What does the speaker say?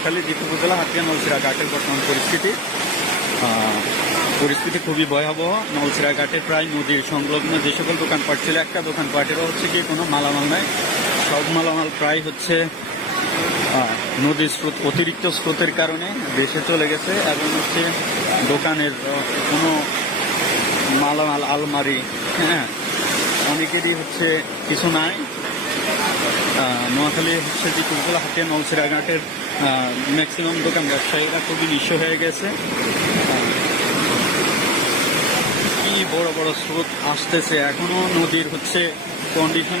নোয়াখালী দ্বীপ উপজেলা হাতিয়া নলছিরা ঘাটের বর্তমান পরিস্থিতি খুবই ভয়াবহ। নলছিরা ঘাটে প্রায় নদীর সংলগ্ন যে সকল দোকানপাট ছিল, একটা দোকানপাটেরও হচ্ছে কি কোনো মালামাল নাই। সব মালামাল প্রায় হচ্ছে নদীর স্রোত, অতিরিক্ত স্রোতের কারণে দেশে চলে গেছে। এবং হচ্ছে দোকানের কোনো মালামাল, আলমারি, হ্যাঁ, অনেকেরই হচ্ছে কিছু নাই। নোয়াখালী হচ্ছে যে উপজেলা হাতিয়া নলছিরা ঘাটের ম্যাক্সিমাম দোকান ব্যবসায়ীরা খুবই নিঃস্ব হয়ে গেছে। কি বড় বড় স্রোত আসতেছে, এখনো নদীর হচ্ছে কন্ডিশন